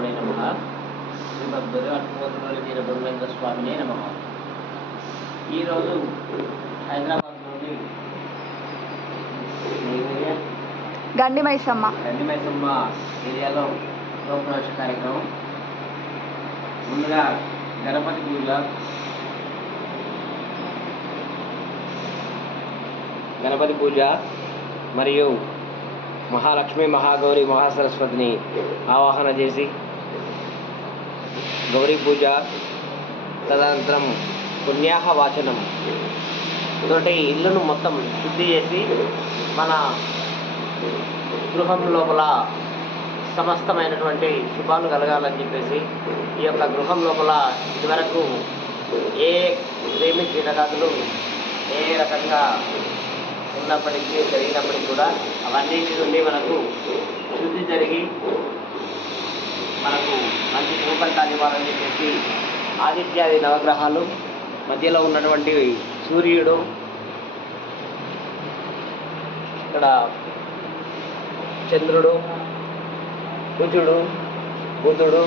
పరబ్రహ్మణే నమః. శ్రీమద్గురువర్గోత్తమ వీరబ్రహ్మేంద్ర స్వామినే నమః. ఈరోజు హైదరాబాద్లోని గండి మైసమ్మ ఏరియాలో గృహప్రవేశ కార్యక్రమం. ముందుగా గణపతి పూజ మరియు మహాలక్ష్మి, మహాగౌరి, మహాసరస్వతిని ఆవాహన చేసి గౌరీ పూజ, తదనంతరం పుణ్యాహ వాచనం తోటి ఇల్లును మొత్తం శుద్ధి చేసి మన గృహం లోపల సమస్తమైనటువంటి శుభాలు కలగాలని చెప్పేసి ఈ యొక్క గృహం లోపల ఇదివరకు ఏ క్రిమి కీటకాదులు ఏ రకంగా ఉన్నప్పటికీ జరిగినప్పటికీ కూడా అవన్నిటి నుండి మనకు శుద్ధి జరిగి మనకు మంచి రూపంటాన్ని ఇవ్వాలని చెప్పేసి ఆదిత్యాది నవగ్రహాలు, మధ్యలో ఉన్నటువంటి సూర్యుడు, ఇక్కడ చంద్రుడు, కుజుడు, బుధుడు,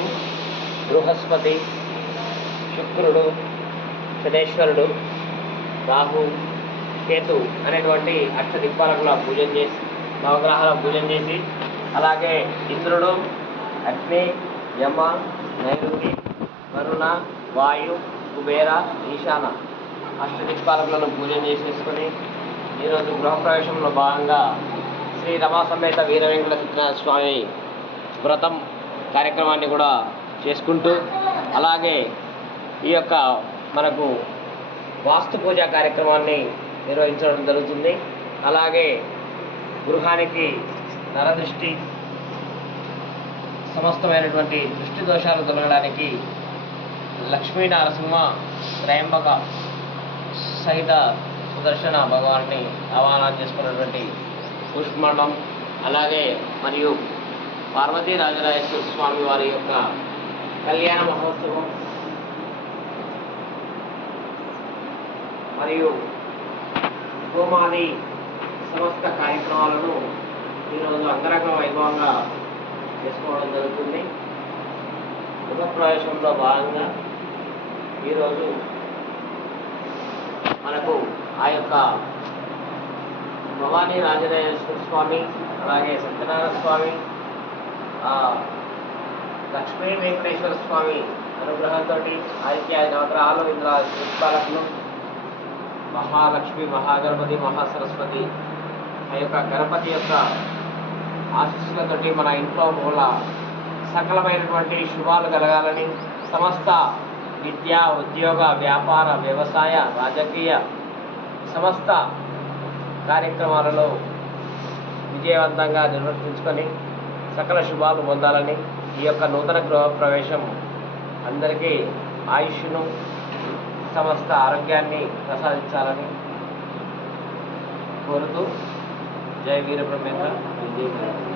బృహస్పతి, శుక్రుడు, శనేశ్వరుడు, రాహు, కేతు అనేటువంటి అష్టదిక్పాలకుల పూజన చేసి, నవగ్రహాల పూజన చేసి, అలాగే ఇంద్రుడు, అగ్ని, యమ, నైరుతి, వరుణ, వాయు, కుబేర, ఈశాన అష్టదిక్పాలకులను పూజన చేసేసుకొని ఈరోజు గృహప్రవేశంలో భాగంగా శ్రీ రమా సమేత వీర వెంకట సత్యనారాయణ స్వామి వ్రతం కార్యక్రమాన్ని కూడా చేసుకుంటూ, అలాగే ఈ యొక్క మనకు వాస్తు పూజ కార్యక్రమాన్ని నిర్వహించడం జరుగుతుంది. అలాగే గృహానికి నరదృష్టి, సమస్తమైనటువంటి దృష్టి దోషాలు తొలగడానికి లక్ష్మీ నరసింహ త్రయంబక సహిత సుదర్శన భగవాన్ని ఆవాహన చేసుకున్నటువంటి పుష్పమండం, అలాగే మరియు పార్వతీ రాజరాజేశ్వర స్వామి వారి యొక్క కళ్యాణ మహోత్సవం మరియు హోమాది సమస్త కార్యక్రమాలను ఈరోజు అంగరంగ వైభవంగా చేసుకోవడం జరుగుతుంది. గృహప్రవేశంలో భాగంగా ఈరోజు మనకు ఆ యొక్క భవానీ రాజరాజేశ్వర స్వామి, అలాగే సత్యనారాయణ స్వామి, లక్ష్మీ వెంకటేశ్వర స్వామి అనుగ్రహంతో ఆదిత్య నవగ్రహాలు, ఇంద్ర దిక్పాలకులు, మహాలక్ష్మి, మహాగణపతి, మహాసరస్వతి ఆ యొక్క గణపతి యొక్క ఆశీస్సులతోటి మన ఇంట్లో మూల సకలమైనటువంటి శుభాలు కలగాలని, సమస్త విద్య, ఉద్యోగ, వ్యాపార, వ్యవసాయ, రాజకీయ సమస్త కార్యక్రమాలలో విజయవంతంగా నిర్వర్తించుకొని సకల శుభాలు పొందాలని, ఈ యొక్క నూతన గృహ ప్రవేశం అందరికీ ఆయుష్ను, సమస్త ఆరోగ్యాన్ని ప్రసాదించాలని కోరుతూ జై వీరబ్రహ్మేంద్ర, జై వీర.